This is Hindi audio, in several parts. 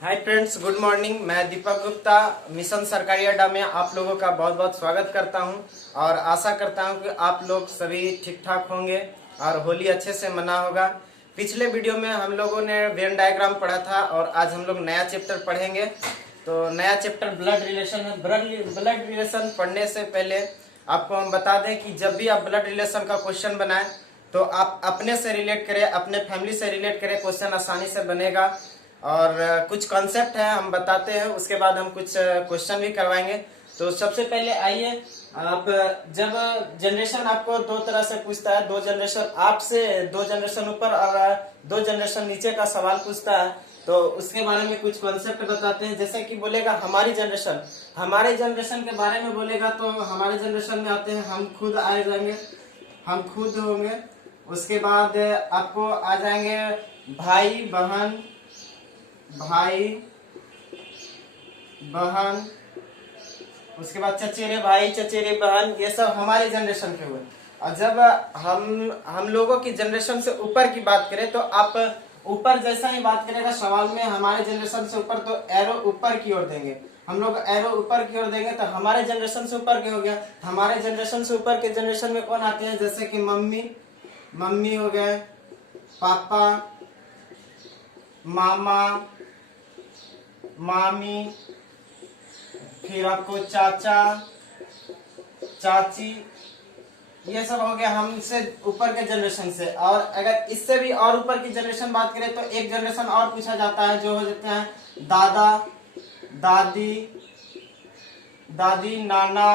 Hi friends, good morning. मैं दीपक गुप्ता मिशन सरकारी अड्डा में आप लोगों का बहुत बहुत स्वागत करता हूं और आशा करता हूं कि आप लोग सभी ठीक ठाक होंगे और होली अच्छे से मना होगा। पिछले वीडियो में हम लोगों ने वेन डायग्राम पढ़ा था और आज हम लोग नया चैप्टर पढ़ेंगे। तो नया चैप्टर ब्लड रिलेशन है। ब्लड रिलेशन पढ़ने से पहले आपको हम बता दें कि जब भी आप ब्लड रिलेशन का क्वेश्चन बनाएं तो आप अपने से रिलेट करें, अपने फैमिली से रिलेट करें, क्वेश्चन आसानी से बनेगा। और कुछ कॉन्सेप्ट है हम बताते हैं, उसके बाद हम कुछ क्वेश्चन भी करवाएंगे। तो सबसे पहले आइए, आप जब जनरेशन आपको दो तरह से पूछता है, दो जनरेशन आपसे, दो जनरेशन ऊपर और दो जनरेशन नीचे का सवाल पूछता है, तो उसके बारे में कुछ कॉन्सेप्ट बताते हैं। जैसे कि बोलेगा हमारी जनरेशन, हमारे जनरेशन के बारे में बोलेगा तो हमारे जनरेशन में आते हैं हम खुद आ जाएंगे, हम खुद होंगे। उसके बाद आपको आ जाएंगे भाई बहन, भाई बहन, उसके बाद चचेरे भाई चचेरे बहन, ये सब हमारे जनरेशन के हुए। और जब हम लोगों की जनरेशन से ऊपर की बात करें तो आप ऊपर जैसा ही बात करेगा सवाल में, हमारे जनरेशन से ऊपर, तो एरो ऊपर की ओर देंगे। हम लोग एरो ऊपर की ओर देंगे तो हमारे जनरेशन से ऊपर के हो गया। हमारे जनरेशन से ऊपर के जनरेशन में कौन आते हैं? जैसे कि मम्मी हो गए, पापा, मामा, मामी, फिर आपको चाचा, चाची, ये सब हो गया हमसे ऊपर के जनरेशन से। और अगर इससे भी और ऊपर की जनरेशन बात करें तो एक जनरेशन और पूछा जाता है, जो हो जाते हैं दादा, दादी, दादी, नाना,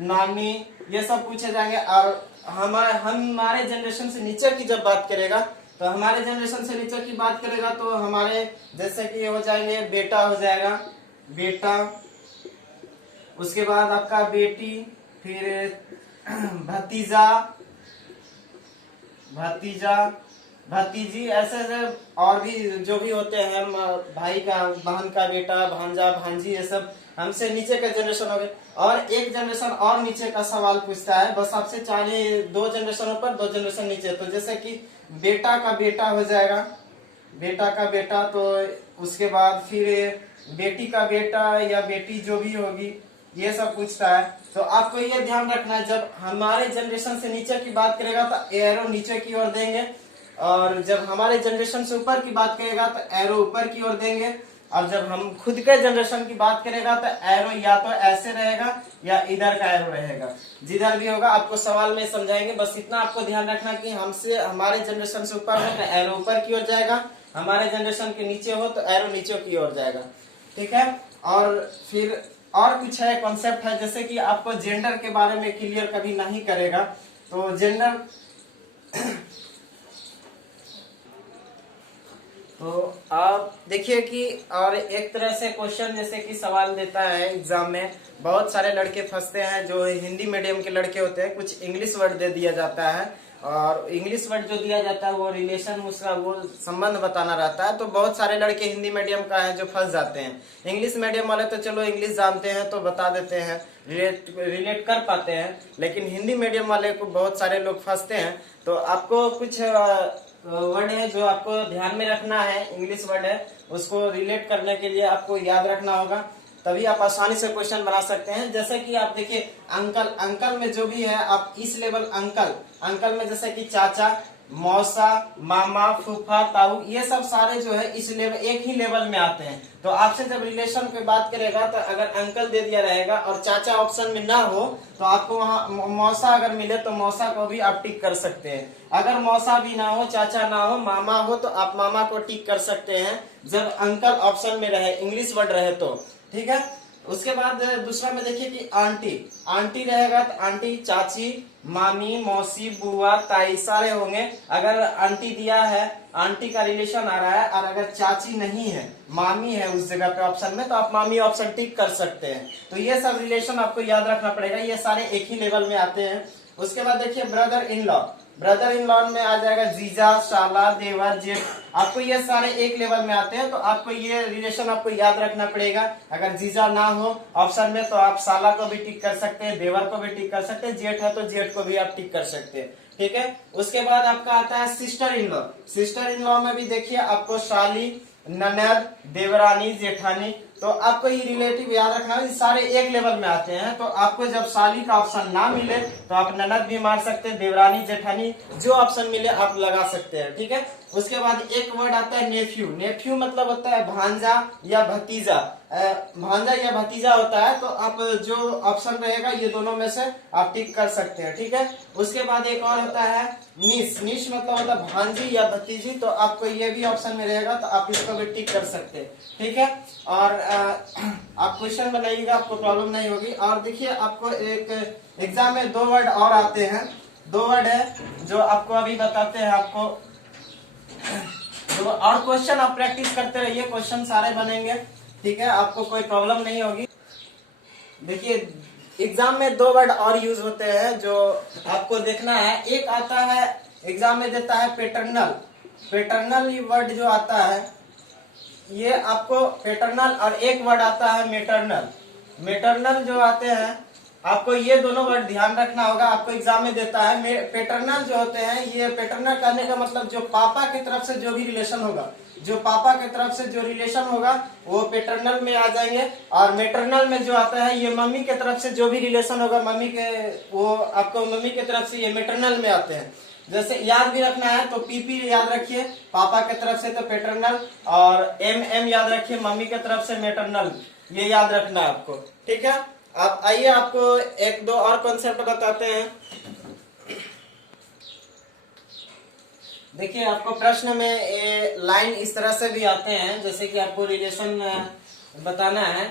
नानी, ये सब पूछे जाएंगे। और हमारे जनरेशन से नीचे की जब बात करेगा तो हमारे जनरेशन से नीचे की बात करेगा तो हमारे जैसे कि हो जाएंगे बेटा, हो जाएगा बेटा, उसके बाद आपका बेटी, फिर भतीजा, भतीजा, भतीजी, ऐसे ऐसे और भी जो भी होते हैं, भाई का, बहन का बेटा, भांजा, भांजी, ये सब हमसे नीचे का जनरेशन हो गए। और एक जनरेशन और नीचे का सवाल पूछता है, बस आपसे चाहिए दो जनरेशन ऊपर दो जनरेशन नीचे। तो जैसे कि बेटा का बेटा हो जाएगा, बेटा का बेटा, तो उसके बाद फिर बेटी का बेटा या बेटी जो भी होगी, ये सब पूछता है। तो आपको ये ध्यान रखना है, जब हमारे जनरेशन से नीचे की बात करेगा तो एरो नीचे की ओर देंगे, और जब हमारे जनरेशन से ऊपर की बात करेगा तो एरो ऊपर की ओर देंगे। और जब हम खुद के जनरेशन की बात करेगा तो एरो या तो ऐसे रहेगा या इधर का एरो रहेगा, जिधर भी होगा आपको सवाल में समझाएंगे। बस इतना आपको ध्यान रखना कि हमसे, हमारे जनरेशन से ऊपर हो तो एरो ऊपर की ओर जाएगा, हमारे जनरेशन के नीचे हो तो एरो नीचे की ओर जाएगा। ठीक है। और फिर और कुछ है, कॉन्सेप्ट है, जैसे कि आपको जेंडर के बारे में क्लियर कभी नहीं करेगा। तो जेंडर तो आप देखिए कि, और एक तरह से क्वेश्चन जैसे कि सवाल देता है एग्जाम में, बहुत सारे लड़के फंसते हैं जो हिंदी मीडियम के लड़के होते हैं, कुछ इंग्लिश वर्ड दे दिया जाता है, और इंग्लिश वर्ड जो दिया जाता है वो रिलेशन, उसका वो संबंध बताना रहता है। तो बहुत सारे लड़के हिंदी मीडियम का है जो फंस जाते हैं। इंग्लिश मीडियम वाले तो चलो इंग्लिश जानते हैं तो बता देते हैं, रिलेट कर पाते हैं, लेकिन हिंदी मीडियम वाले को बहुत सारे लोग फंसते हैं। तो आपको कुछ वर्ड है जो आपको ध्यान में रखना है, इंग्लिश वर्ड है, उसको रिलेट करने के लिए आपको याद रखना होगा, तभी आप आसानी से क्वेश्चन बना सकते हैं। जैसे कि आप देखिए अंकल, अंकल में जो भी है आप इस लेवल अंकल, अंकल में जैसे कि चाचा, मौसा, मामा, फूफा, ताऊ, ये सब सारे जो है इस लेवल, एक ही लेवल में आते हैं। तो आपसे जब रिलेशन पे बात करेगा तो अगर अंकल दे दिया रहेगा और चाचा ऑप्शन में ना हो तो आपको वहाँ मौसा अगर मिले तो मौसा को भी आप टिक कर सकते हैं। अगर मौसा भी ना हो, चाचा ना हो, मामा हो तो आप मामा को टिक कर सकते हैं जब अंकल ऑप्शन में रहे, इंग्लिश वर्ड रहे तो। ठीक है। उसके बाद दूसरा में देखिए कि आंटी, आंटी रहेगा तो आंटी, चाची, मामी, मौसी, बुआ, ताई सारे होंगे। अगर आंटी दिया है, आंटी का रिलेशन आ रहा है, और अगर चाची नहीं है, मामी है उस जगह पे ऑप्शन में, तो आप मामी ऑप्शन टिक कर सकते हैं। तो ये सब रिलेशन आपको याद रखना पड़ेगा, ये सारे एक ही लेवल में आते हैं। उसके बाद देखिए brother in law, brother in law में आ जाएगा जीजा, शाला, देवर, जेठ, आपको ये सारे एक लेवल में आते हैं। तो आपको ये रिलेशन आपको याद रखना पड़ेगा। अगर जीजा ना हो ऑप्शन में तो आप शाला को भी टिक कर सकते हैं, देवर को भी टिक कर सकते हैं, जेठ है तो जेठ को भी आप टिक कर सकते हैं। ठीक है। उसके बाद आपका आता है sister in law, sister in law में भी देखिए आपको शाली, ननद, देवरानी, जेठानी। तो आपको ये रिलेटिव याद रखना है, सारे एक लेवल में आते हैं। तो आपको जब साली का ऑप्शन ना मिले तो आप ननद भी मार सकते हैं, देवरानी, जेठानी, जो ऑप्शन मिले आप लगा सकते हैं, ठीक है। उसके बाद एक वर्ड आता है नेफ्यू। नेफ्यू मतलब होता है भांजा या भतीजा। भांजा या भतीजा होता है, तो आप जो ऑप्शन रहेगा ये दोनों में से आप टिक कर सकते हैं, ठीक है। उसके बाद एक और होता है निश। निश मतलब होता है भांजी या भतीजी, तो आपको ये भी ऑप्शन में रहेगा, तो आप इसको भी टिक कर सकते हैं, ठीक है। और आप क्वेश्चन बनाइएगा, आपको प्रॉब्लम नहीं होगी। और देखिए आपको एक एग्जाम में 2 वर्ड और आते हैं, 2 वर्ड है जो आपको अभी बताते हैं आपको। तो और क्वेश्चन आप प्रैक्टिस करते रहिए, क्वेश्चन सारे बनेंगे, ठीक है, आपको कोई प्रॉब्लम नहीं होगी। देखिए एग्जाम में 2 वर्ड और यूज होते हैं जो आपको देखना है। एक आता है एग्जाम में देता है पेटर्नल। पेटर्नल वर्ड जो आता है ये आपको पेटर्नल, और एक वर्ड आता है मेटर्नल। मेटर्नल जो आते हैं आपको ये दोनों वर्ड ध्यान रखना होगा, आपको एग्जाम में देता है। पेटर्नल जो होते हैं, ये पेटर्नल करने का मतलब जो पापा की तरफ से जो भी रिलेशन होगा, जो पापा की तरफ से जो रिलेशन होगा वो पेटर्नल में आ जाएंगे। और मेटर्नल में जो आता है ये मम्मी की तरफ से जो भी रिलेशन होगा, मम्मी के, वो आपको मम्मी की तरफ से ये मेटर्नल में आते हैं। जैसे याद भी रखना है तो पीपी याद रखिए पापा की तरफ से तो पेटर्नल, और एम याद रखिए मम्मी की तरफ से मेटर्नल, ये याद रखना है आपको, ठीक है। आप आइए आपको 1-2 और कॉन्सेप्ट बताते हैं। देखिए आपको प्रश्न में लाइन इस तरह से भी आते हैं, जैसे कि आपको रिलेशन बताना है।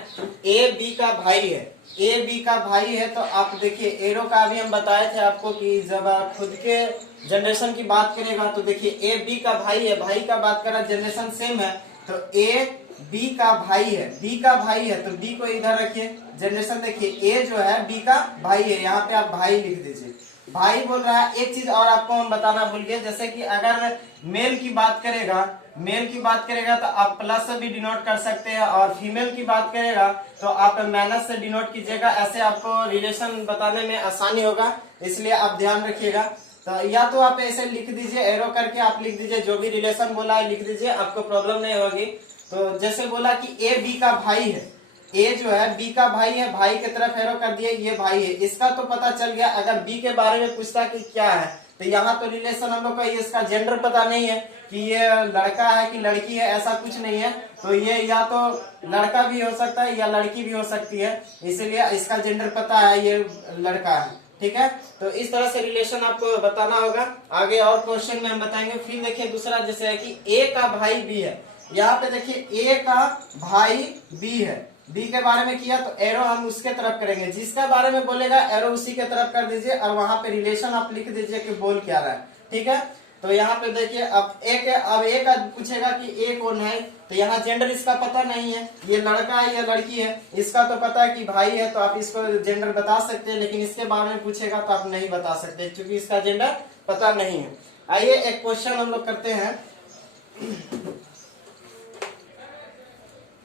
ए बी का भाई है, ए बी का भाई है, तो आप देखिए एरो का अभी हम बताए थे आपको कि जब आप खुद के जनरेशन की बात करेगा तो देखिए ए बी का भाई है, भाई का बात करा, जनरेशन सेम है, तो ए बी का भाई है, बी का भाई है, तो बी को इधर रखिए। जनरेशन देखिए ए जो है बी का भाई है, यहाँ पे आप भाई लिख दीजिए, भाई बोल रहा है। एक चीज और आपको हम बताना भूल गए, जैसे कि अगर मेल की बात करेगा, मेल की बात करेगा तो आप प्लस से भी डिनोट कर सकते हैं, और फीमेल की बात करेगा तो आप माइनस से डिनोट कीजिएगा, ऐसे आपको रिलेशन बताने में आसानी होगा, इसलिए आप ध्यान रखिएगा। तो या तो आप ऐसे लिख दीजिए, एरो करके आप लिख दीजिए, जो भी रिलेशन बोला है लिख दीजिए, आपको प्रॉब्लम नहीं होगी। तो जैसे बोला कि ए बी का भाई है, ए जो है बी का भाई है, भाई की तरफ एरो कर दिए, ये भाई है, इसका तो पता चल गया। अगर बी के बारे में पूछता कि क्या है, तो यहाँ तो रिलेशन हम लोग का, इसका जेंडर पता नहीं है कि ये लड़का है कि लड़की है, ऐसा कुछ नहीं है, तो ये या तो लड़का भी हो सकता है या लड़की भी हो सकती है, इसलिए इसका जेंडर पता है, ये लड़का है, ठीक है। तो इस तरह से रिलेशन आपको बताना होगा। आगे और क्वेश्चन में हम बताएंगे। फिर देखिए दूसरा जैसे है कि ए का भाई बी है, यहाँ पे देखिए ए का भाई बी है, बी के बारे में किया तो एरो हम उसके तरफ करेंगे, जिसका बारे में बोलेगा एरो उसी के तरफ कर दीजिए, और वहां पे रिलेशन आप लिख दीजिए कि बोल क्या रहा है, ठीक है। तो यहाँ पे देखिए अब ए का पूछेगा कि ए कौन है, तो यहाँ जेंडर इसका पता नहीं है, ये लड़का है या लड़की है, इसका तो पता है कि भाई है, तो आप इसको जेंडर बता सकते हैं, लेकिन इसके बारे में पूछेगा तो आप नहीं बता सकते क्योंकि इसका जेंडर पता नहीं है। आइए एक क्वेश्चन हम लोग करते हैं।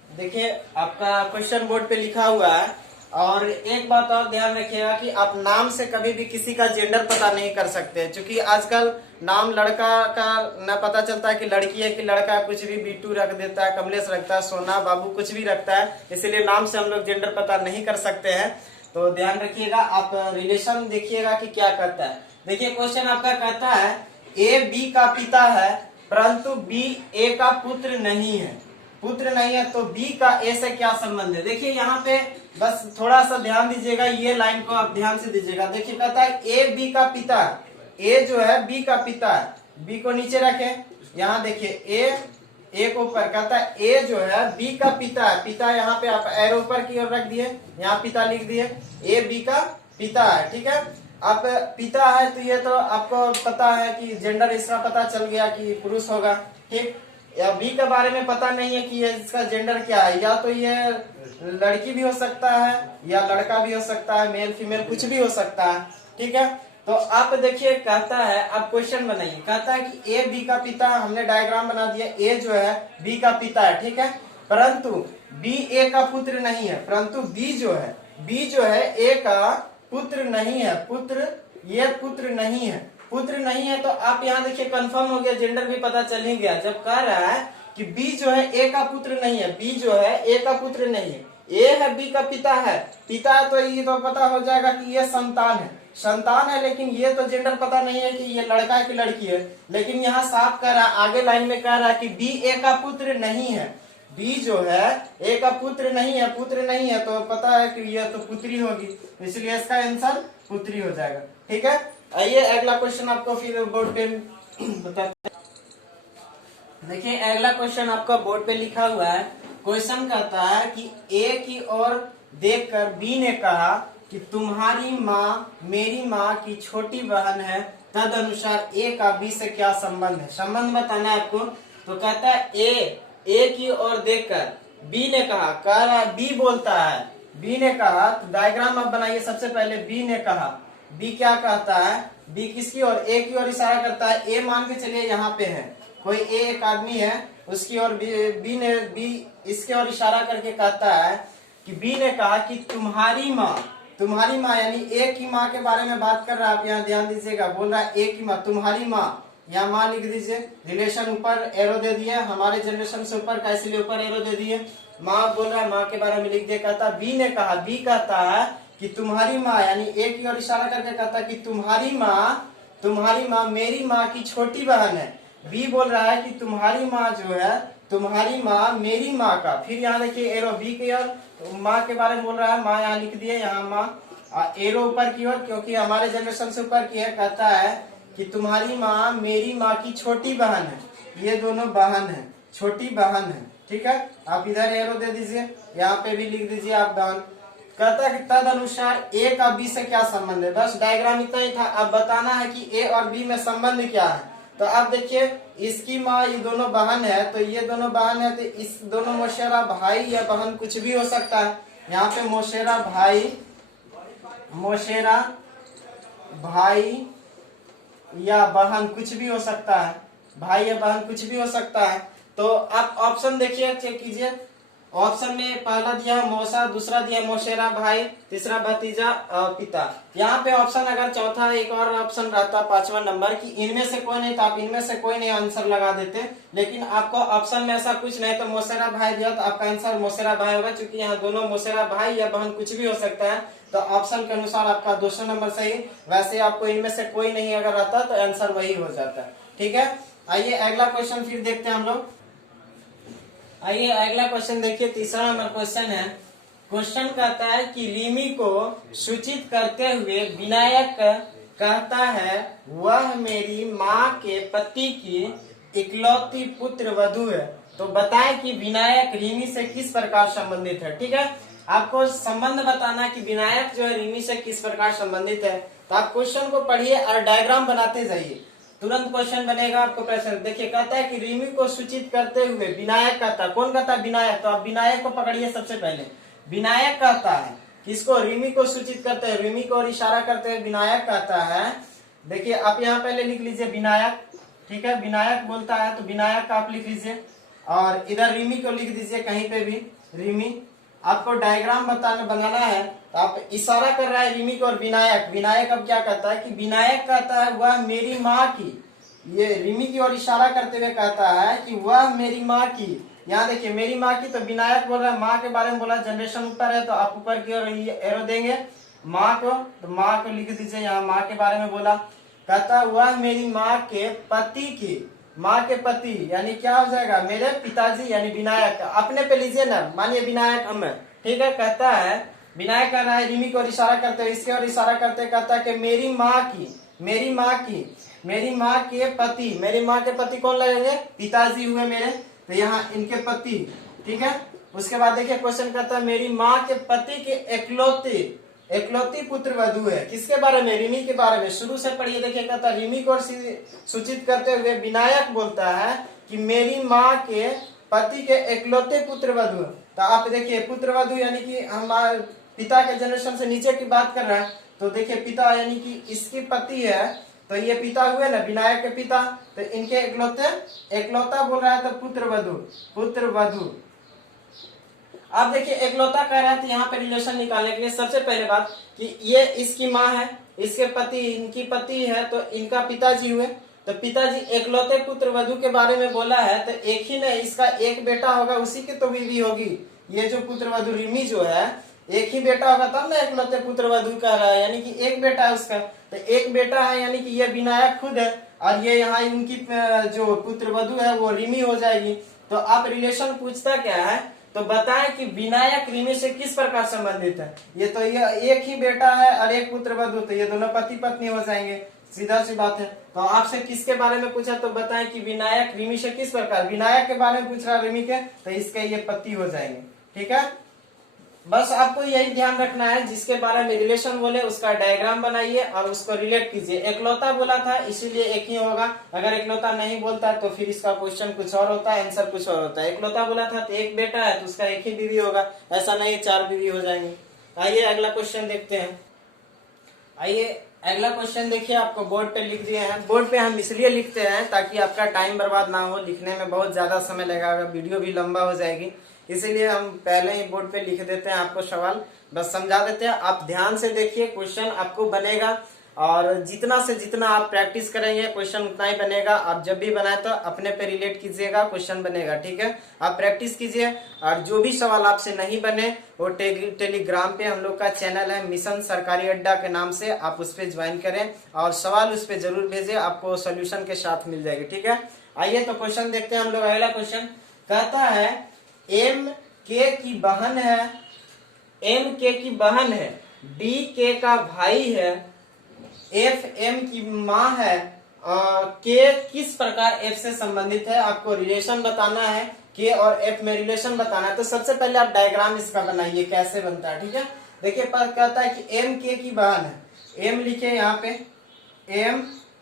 देखिए आपका क्वेश्चन बोर्ड पे लिखा हुआ है, और एक बात और ध्यान रखिएगा कि आप नाम से कभी भी किसी का जेंडर पता नहीं कर सकते, क्योंकि आजकल नाम लड़का का न पता चलता है कि लड़की है कि लड़का, कुछ भी बीटू रख देता है, कमलेश रखता है, सोना बाबू कुछ भी रखता है, इसलिए नाम से हम लोग जेंडर पता नहीं कर सकते हैं। तो ध्यान रखिएगा, आप रिलेशन देखिएगा कि क्या करता है। देखिए क्वेश्चन आपका कहता है ए बी का पिता है परंतु बी ए का पुत्र नहीं है, पुत्र नहीं है, तो बी का ए से क्या संबंध है। देखिए यहाँ पे बस थोड़ा सा ध्यान दीजिएगा, ये लाइन को आप ध्यान से दीजिएगा। देखिए कहता है ए बी का पिता है, ए जो है बी का पिता है, बी को नीचे रखें, यहाँ देखिए ए को ऊपर, कहता है ए जो है बी का पिता है, पिता यहाँ पे आप एरो ऊपर की ओर रख दिए, यहाँ पिता लिख दिए, ए बी का पिता है, ठीक है। आप पिता है तो ये तो आपको पता है कि जेंडर इसका पता चल गया कि पुरुष होगा, ठीक। या बी के बारे में पता नहीं है कि ये इसका जेंडर क्या है, या तो ये लड़की भी हो सकता है या लड़का भी हो सकता है, मेल फीमेल कुछ भी हो सकता है, ठीक है। तो आप देखिए कहता है, आप क्वेश्चन बनाइए, कहता है कि ए बी का पिता, हमने डायग्राम बना दिया, ए जो है बी का पिता है, ठीक है, परंतु बी ए का पुत्र नहीं है, परंतु बी जो है ए का पुत्र नहीं है, ये पुत्र नहीं है, पुत्र नहीं है। तो आप यहाँ देखिए कंफर्म हो गया, जेंडर भी पता चल ही गया। जब कह रहा है कि बी जो है ए का पुत्र नहीं है, बी जो है ए का पुत्र नहीं है, ए है बी का पिता है, पिता है तो ये तो पता हो जाएगा कि ये संतान है, संतान है, लेकिन ये तो जेंडर पता नहीं है कि ये लड़का है कि लड़की है। लेकिन यहाँ साफ कह रहा है, आगे लाइन में कह रहा है कि बी ए का पुत्र नहीं है, बी जो है ए का पुत्र नहीं है, पुत्र नहीं है तो पता है कि ये तो पुत्री होगी, इसलिए इसका आंसर पुत्री हो जाएगा। ठीक है, आइए अगला क्वेश्चन आपको फिर बोर्ड पे बताते हैं। देखिए अगला क्वेश्चन आपका बोर्ड पे लिखा हुआ है। क्वेश्चन कहता है कि ए की ओर देखकर बी ने कहा कि तुम्हारी माँ मेरी माँ की छोटी बहन है, तद अनुसार ए का बी से क्या संबंध है, संबंध बताना है आपको। तो कहता है ए की ओर देखकर बी ने कहा, कह रहा बी बोलता है, बी ने कहा, तो डायग्राम आप बनाइए। सबसे पहले बी ने कहा, बी क्या कहता है, बी किसकी ओर, ए की ओर इशारा करता है। ए मान के चलिए यहाँ पे है, कोई एक आदमी है, उसकी ओर बी इसके ओर इशारा करके कहता है कि बी ने कहा कि तुम्हारी माँ यानी ए की माँ के बारे में बात कर रहा है। आप यहाँ ध्यान दीजिएगा, बोल रहा है ए की माँ, तुम्हारी माँ, यहाँ माँ लिख दीजिए, रिलेशन ऊपर एरो दे दिए, हमारे जनरेशन से ऊपर का इसलिए ऊपर एरो दे दिए। माँ बोल रहा है, माँ के बारे में लिख दिया। कहता बी ने कहा, बी कहता है कि तुम्हारी माँ यानी ए की ओर इशारा करके कहता है कि तुम्हारी माँ मेरी माँ की छोटी बहन है। बी बोल रहा है कि तुम्हारी माँ जो है, तुम्हारी माँ मेरी माँ का, फिर यहाँ देखिए एरो बी की ओर माँ के बारे में बोल रहा है, माँ यहाँ लिख दिए, यहाँ माँ एरो ऊपर की ओर क्योंकि हमारे जनरेशन से ऊपर की है। कहता है कि तुम्हारी माँ मेरी माँ की छोटी बहन है, ये दोनों बहन है, छोटी बहन है। ठीक है, आप इधर एरो दे दीजिए, यहाँ पे भी लिख दीजिए आप बहन। कहता है कि तद अनुसार ए का बी से क्या संबंध है। बस डायग्राम इतना ही था, अब बताना है कि ए और बी में संबंध क्या है। तो अब देखिए इसकी माँ, ये दोनों बहन है, तो ये दोनों बहन है, तो इस दोनों मौसेरा भाई या बहन कुछ भी हो सकता है। यहाँ पे मौसेरा भाई या बहन कुछ भी हो सकता है, भाई या बहन कुछ भी हो सकता है। तो आप ऑप्शन देखिए, चेक कीजिए। ऑप्शन में पहला दिया है मौसा, दूसरा दिया मौसेरा भाई, तीसरा भतीजा पिता। यहाँ पे ऑप्शन अगर चौथा एक और ऑप्शन रहता 5वां नंबर की इनमें से कोई नहीं, तो आप इनमें से कोई नहीं आंसर लगा देते। लेकिन आपको ऑप्शन में ऐसा कुछ नहीं, तो मौसेरा भाई दिया तो आपका आंसर मौसेरा भाई होगा, क्योंकि यहाँ दोनों मौसेरा भाई या बहन कुछ भी हो सकता है। तो ऑप्शन के अनुसार आपका 200 नंबर सही। वैसे आपको इनमें से कोई नहीं अगर रहता तो आंसर वही हो जाता है। ठीक है, आइए अगला क्वेश्चन फिर देखते हैं हम लोग। आइए अगला क्वेश्चन देखिए, तीसरा नंबर क्वेश्चन है। क्वेश्चन कहता है कि रिमी को सूचित करते हुए विनायक कहता है वह मेरी माँ के पति की इकलौती पुत्र वधू है। तो बताएं कि विनायक रिमी से किस प्रकार संबंधित है। ठीक है, आपको संबंध बताना कि विनायक जो है रिमी से किस प्रकार संबंधित है। तो आप क्वेश्चन को पढ़िए और डायग्राम बनाते जाइए, तुरंत क्वेश्चन बनेगा आपको प्रश्न। देखिए कहता है कि रिमी को सूचित करते हुए विनायक कहता है, कौन कहता है, विनायक। तो आप विनायक को पकड़िए सबसे पहले। विनायक कहता है किसको, रिमी को सूचित करते हैं, रिमी को और इशारा करते हैं विनायक कहता है। देखिए आप यहाँ पहले लिख लीजिए विनायक। ठीक है, विनायक बोलता है तो विनायक आप लिख लीजिए, और इधर रिमी को लिख दीजिए कहीं पे भी रिमी। आपको डायग्राम बनाना है, तो आप इशारा कर रहा है रिमी को और विनायक। विनायक अब क्या कहता है कि विनायक कहता है वह मेरी माँ की, ये रिमी की ओर इशारा करते हुए कहता है कि वह मेरी माँ की। यहाँ देखिए मेरी माँ की, तो विनायक बोल रहा है माँ के बारे में बोला, जनरेशन ऊपर है तो आप ऊपर की ओर एरो देंगे माँ को, तो माँ को लिख दीजिए। यहाँ माँ के बारे में बोला, कहता वह मेरी माँ के पति की, माँ के पति यानी क्या हो जाएगा, मेरे पिताजी यानी विनायक। अपने पे लीजिए ना, मानिए विनायक हम है। ठीक है, कहता है विनायक कर रहा है रिमी को इशारा करते हुए, इसके और इशारा करते कहता है कि मेरी माँ के पति, मेरी माँ के पति कौन लगेंगे, पिताजी हुए मेरे, तो यहाँ इनके पति। ठीक है, उसके बाद देखिए क्वेश्चन कहता है मेरी माँ के पति के इकलौती पुत्र वधू है। किसके बारे में, रिमी के बारे में। शुरू से पढ़िए, देखिए कहता है रिमी को सूचित करते हुए विनायक बोलता है कि मेरी माँ के पति के इकलौते पुत्र वधु। तो आप देखिए पुत्र वधु यानी कि हमारे पिता के जनरेशन से नीचे की बात कर रहा है। तो देखिए पिता यानी कि इसकी पति है, तो ये पिता हुए ना विनायक के पिता, तो इनके इकलौता बोल रहा है, तो पुत्र वधु। अब देखिए इकलौता कह रहा है, तो यहाँ पे रिलेशन निकालने के लिए सबसे पहले बात कि ये इसकी माँ है, इसके पति, इनकी पति है, तो इनका पिताजी हुए। तो पिताजी एकलौते पुत्र वधु के बारे में बोला है, तो एक ही नहीं, इसका एक बेटा होगा, उसी की तो बीवी होगी। ये जो पुत्र वधु रिमी जो है, एक ही बेटा होगा तब ना एकलौते पुत्र वधु कह रहा है, यानी कि एक बेटा है उसका। तो एक बेटा है यानी कि ये विनायक खुद है, और ये यहाँ इनकी जो पुत्र वधु है वो रिमी हो जाएगी। तो आप रिलेशन पूछता क्या है, तो बताएं कि विनायक रिमी से किस प्रकार संबंधित है। ये तो ये एक ही बेटा है और एक पुत्र वधु, तो ये दोनों पति पत्नी हो जाएंगे, सीधा सी बात है। तो आपसे किसके बारे में पूछा, तो बताएं कि विनायक रिमी से किस प्रकार, विनायक के बारे में पूछ रहा रिमी के, तो इसके ये पति हो जाएंगे। ठीक है, बस आपको यही ध्यान रखना है, जिसके बारे में रिलेशन बोले उसका डायग्राम बनाइए और उसको रिलेट कीजिए। एकलौता बोला था इसीलिए एक ही होगा, अगर एकलौता नहीं बोलता तो फिर इसका क्वेश्चन कुछ और होता है, आंसर कुछ और होता है। एकलौता बोला था तो एक बेटा है तो उसका एक ही बीवी होगा, ऐसा नहीं 4 बीवी हो जाएंगे। आइए अगला क्वेश्चन देखते हैं। आइए अगला क्वेश्चन देखिए, आपको बोर्ड पे लिख दिए हैं। बोर्ड पे हम इसलिए लिखते हैं ताकि आपका टाइम बर्बाद ना हो, लिखने में बहुत ज्यादा समय लगेगा, वीडियो भी लंबा हो जाएगी, इसीलिए हम पहले ही बोर्ड पे लिख देते हैं। आपको सवाल बस समझा देते हैं, आप ध्यान से देखिए, क्वेश्चन आपको बनेगा, और जितना से जितना आप प्रैक्टिस करेंगे क्वेश्चन उतना ही बनेगा। आप जब भी बनाए तो अपने पे रिलेट कीजिएगा, क्वेश्चन बनेगा। ठीक है, आप प्रैक्टिस कीजिए, और जो भी सवाल आपसे नहीं बने वो टेलीग्राम पे हम लोग का चैनल है मिशन सरकारी अड्डा के नाम से, आप उस पर ज्वाइन करें और सवाल उस पर जरूर भेजें, आपको सोल्यूशन के साथ मिल जाएगी। ठीक है, आइए तो क्वेश्चन देखते हैं हम लोग। अगला क्वेश्चन कहता है एम के की बहन है, एम के की बहन है, डी के का भाई है, एफ एम की माँ है, के किस प्रकार एफ से संबंधित है। आपको रिलेशन बताना है, के और एफ में रिलेशन बताना है। तो सबसे पहले आप डायग्राम इसका बनाइए, कैसे बनता है। ठीक है, देखिए कहता है कि एम के की बहन है, एम लिखे यहाँ पे, एम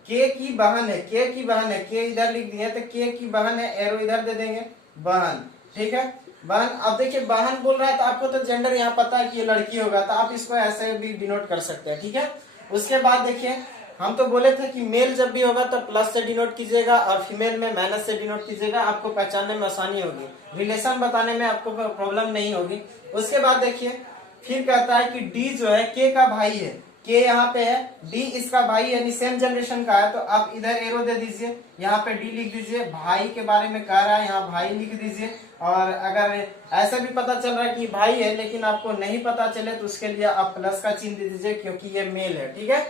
के की बहन है, के की बहन है, के इधर लिख दिए, तो के की बहन है, एरो इधर दे देंगे, बहन। ठीक है, बहन। अब देखिए बहन बोल रहा है तो आपको तो जेंडर यहाँ पता है कि ये लड़की होगा, तो आप इसको ऐसे भी डिनोट कर सकते हैं। ठीक है, उसके बाद देखिए हम तो बोले थे कि मेल जब भी होगा तो प्लस से डिनोट कीजिएगा और फीमेल में माइनस से डिनोट कीजिएगा, आपको पहचानने में आसानी होगी, रिलेशन बताने में आपको प्रॉब्लम नहीं होगी। उसके बाद देखिए फिर कहता है कि डी जो है के का भाई है, के यहाँ पे है, डी इसका भाई यानी सेम जनरेशन का है, तो आप इधर एरो दे दीजिए, यहाँ पे डी लिख दीजिए, भाई के बारे में कह रहा है, यहाँ भाई लिख दीजिए। और अगर ऐसा भी पता चल रहा है कि भाई है लेकिन आपको नहीं पता चले तो उसके लिए आप प्लस का चिन्ह दे दीजिए, क्योंकि ये मेल है। ठीक है,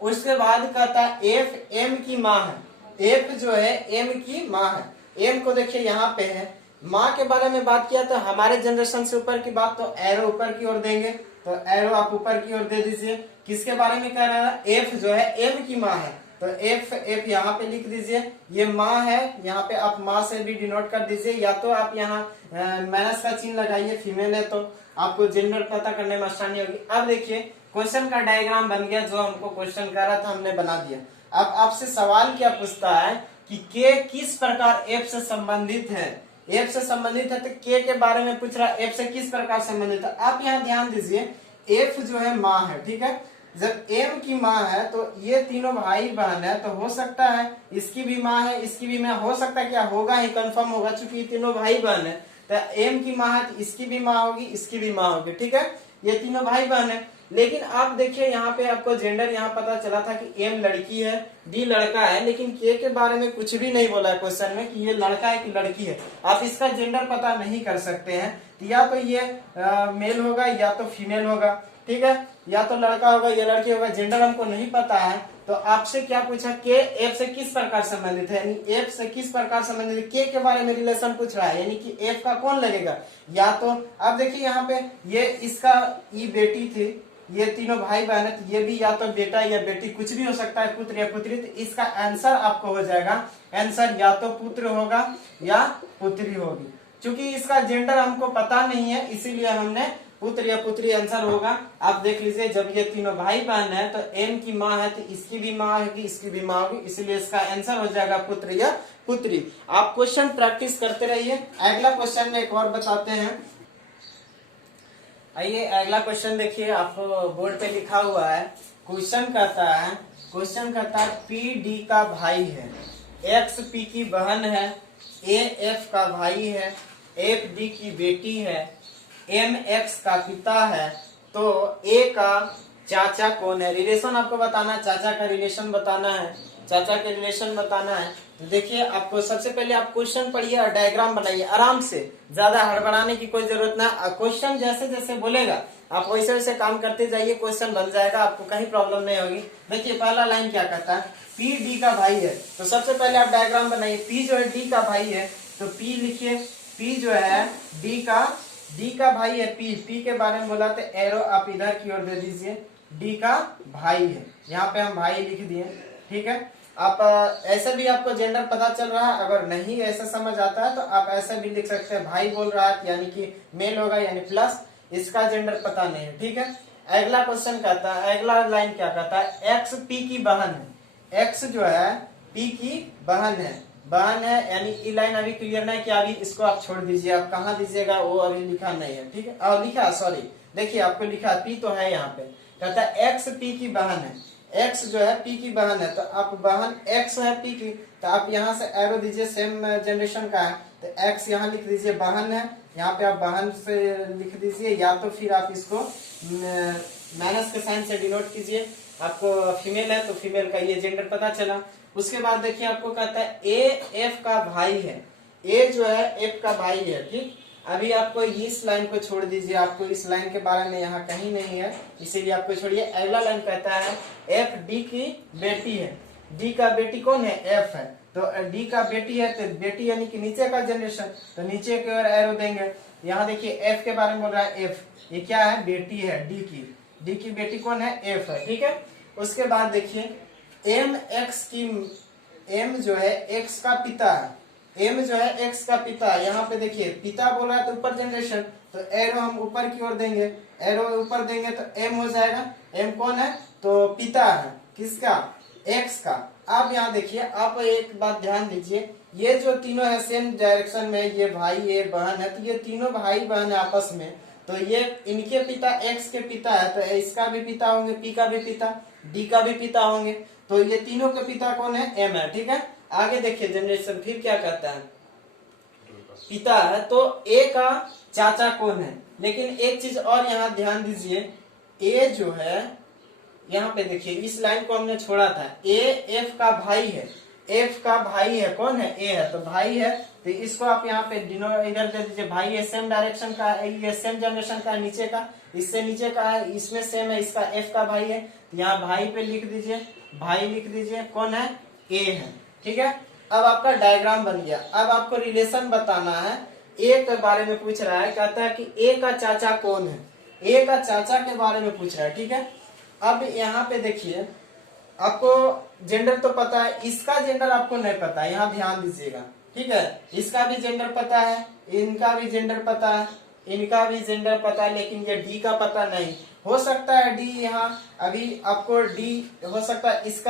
उसके बाद कहता है एफ एम की माँ है, एफ जो है एम की माँ है, एम को देखिए यहाँ पे है, माँ के बारे में बात किया तो हमारे जनरेशन से ऊपर की बात, तो एरो ऊपर की ओर देंगे, तो एरो आप ऊपर की ओर दे दीजिए। किसके बारे में कह रहा है, एफ जो है एम की माँ है, तो एफ एफ यहाँ पे लिख दीजिए, ये माँ है, यहाँ पे आप माँ से भी डिनोट कर दीजिए, या तो आप यहाँ माइनस का चिन्ह लगाइए, फीमेल है तो आपको जेंडर पता करने में आसानी होगी। अब देखिए क्वेश्चन का डायग्राम बन गया, जो हमको क्वेश्चन कर रहा था हमने बना दिया। अब आपसे सवाल क्या पूछता है कि के किस प्रकार एफ से संबंधित है, एफ से संबंधित है तो के बारे में पूछ रहा है, एफ से किस प्रकार संबंधित है। आप यहाँ ध्यान दीजिए, एफ जो है माँ है, ठीक है, जब एम की माँ है तो ये तीनों भाई बहन है, तो हो सकता है इसकी भी माँ है, इसकी भी माँ, हो सकता है क्या होगा ही, कंफर्म होगा, चूंकि ये तीनों भाई बहन है, तो एम की माँ है तो इसकी भी माँ होगी, इसकी भी माँ होगी। ठीक है, ये तीनों भाई बहन है। लेकिन आप देखिए यहाँ पे आपको जेंडर यहाँ पता चला था कि एम लड़की है, डी लड़का है, लेकिन के बारे में कुछ भी नहीं बोला है क्वेश्चन में कि ये लड़का है कि लड़की है। आप इसका जेंडर पता नहीं कर सकते हैं, तो या तो ये मेल होगा या तो फीमेल होगा। ठीक है, या तो लड़का होगा या लड़की होगा, जेंडर हमको नहीं पता है। तो आपसे क्या पूछा, के एफ से किस प्रकार संबंधित है, यानी एफ से किस प्रकार संबंधित है, के बारे में रिलेशन पूछ रहा है, यानी कि एफ का कौन लगेगा। या तो आप देखिए यहाँ पे ये इसका ये बेटी थी, ये तीनों भाई बहन है, तो ये भी या तो बेटा या बेटी कुछ भी हो सकता है, पुत्र या पुत्री। तो इसका आंसर आपको हो जाएगा, आंसर या तो पुत्र होगा या पुत्री होगी। क्योंकि इसका जेंडर हमको पता नहीं है इसीलिए हमने पुत्र या पुत्री आंसर होगा। आप देख लीजिए, जब ये तीनों भाई बहन है तो एम की माँ है तो इसकी भी माँ होगी, इसकी भी माँ होगी, इसीलिए इसका आंसर हो जाएगा पुत्र या पुत्री। आप क्वेश्चन प्रैक्टिस करते रहिए। अगला क्वेश्चन में एक और बताते हैं। आइए अगला क्वेश्चन देखिए, आपको बोर्ड पे लिखा हुआ है। क्वेश्चन कहता है पी डी का भाई है, एक्स पी की बहन है, ए एफ का भाई है, एफ डी की बेटी है, एम एक्स का पिता है, तो ए का चाचा कौन है। रिलेशन आपको बताना, चाचा का रिलेशन बताना है। चाचा के रिलेशन बताना है। तो देखिए आपको सबसे पहले आप क्वेश्चन पढ़िए और डायग्राम बनाइए आराम से, ज्यादा हड़बड़ाने की कोई जरूरत ना। क्वेश्चन जैसे जैसे बोलेगा आप वैसे वैसे काम करते जाइए, क्वेश्चन बन जाएगा, आपको कहीं प्रॉब्लम नहीं होगी। देखिए पहला लाइन क्या कहता है, पी डी का भाई है। तो सबसे पहले आप डायग्राम बनाइए, पी जो है डी का भाई है, तो पी लिखिए, पी जो है डी का भाई है। पी के बारे में बोला तो एरो आप इधर की ओर दे दीजिए, डी का भाई है, यहाँ पे हम भाई लिख दिए, ठीक है। आप ऐसे भी आपको जेंडर पता चल रहा है, अगर नहीं ऐसा समझ आता है तो आप ऐसा भी लिख सकते हैं, भाई बोल रहा है यानी कि मेल होगा, यानी प्लस, इसका जेंडर पता नहीं है, ठीक है। अगला क्वेश्चन कहता है, अगला लाइन क्या कहता है, एक्स पी की बहन है। एक्स जो है पी की बहन है, यानी ई लाइन अभी क्लियर नहीं किया, अभी इसको आप छोड़ दीजिए, आप कहाँ दीजिएगा वो अभी लिखा नहीं है, ठीक है। और लिखा, सॉरी देखिए आपको लिखा पी तो है यहाँ पे, कहता है एक्स पी की बहन है, एक्स जो है पी की बहन है, तो आप बहन एक्स है पी की, तो आप यहाँ से एरो दीजिए, सेम जनरेशन का है, तो एक्स यहाँ लिख दीजिए, बहन है, यहाँ पे आप बहन से लिख दीजिए, या तो फिर आप इसको माइनस के साइन से डिनोट कीजिए, आपको फीमेल है तो फीमेल का ये जेंडर पता चला। उसके बाद देखिए आपको कहता है ए एफ का भाई है, ए जो है एफ का भाई है, ठीक। अभी आपको इस लाइन को छोड़ दीजिए, आपको इस लाइन के बारे में यहाँ कहीं नहीं है, इसीलिए आपको छोड़िए। अगला लाइन कहता है एफ डी की बेटी है, डी का बेटी कौन है, एफ है, तो डी का बेटी है, तो बेटी यानी कि नीचे का जनरेशन, तो नीचे की ओर एरो देंगे। यहाँ देखिए एफ के बारे में बोल रहा है, एफ ये क्या है, बेटी है डी की बेटी कौन है, एफ है, ठीक है। उसके बाद देखिए एम एक्स की, एम जो है एक्स का पिता है, एम जो है एक्स का पिता है, यहाँ पे देखिए पिता बोल रहा है तो ऊपर जनरेशन, तो एरो हम ऊपर की ओर देंगे, एरो ऊपर देंगे तो एम हो जाएगा, एम कौन है, तो पिता है किसका, एक्स का। आप यहाँ देखिए, आप एक बात ध्यान दीजिए, ये जो तीनों है सेम डायरेक्शन में, ये भाई ये बहन है, तो ये तीनों भाई बहन है आपस में, तो ये इनके पिता एक्स के पिता है, तो इसका भी पिता होंगे, पी का भी पिता, डी का भी पिता होंगे, तो ये तीनों के पिता कौन है, एम है, ठीक है। आगे देखिए जनरेशन फिर क्या कहता है, पिता है तो ए का चाचा कौन है, लेकिन एक चीज और यहाँ ध्यान दीजिए, ए जो है यहाँ पे देखिए इस लाइन को हमने छोड़ा था, ए एफ का भाई है, एफ का भाई है कौन है, ए है, तो भाई है, तो इसको आप यहाँ पे इधर दे दीजिए, भाई है सेम डायरेक्शन का है, ये सेम जनरेशन का है, नीचे का इससे नीचे का है, इसमें सेम है, इसका एफ का भाई है, तो यहाँ भाई पे लिख दीजिए, भाई लिख दीजिए, कौन है, ए है, ठीक है। अब आपका डायग्राम बन गया। अब आपको रिलेशन बताना है, ए के बारे में पूछ रहा है, कहता है कि ए का चाचा कौन है, ए का चाचा के बारे में पूछ रहा है, ठीक है। अब यहाँ पे देखिए आपको जेंडर तो पता है, इसका जेंडर आपको नहीं पता है, यहाँ ध्यान दीजिएगा, ठीक है। इसका भी जेंडर पता है, इनका भी जेंडर पता है, इनका भी जेंडर पता है, लेकिन ये डी का पता नहीं। हो सकता है डी यहाँ अभी आपको डी हो सकता है इसका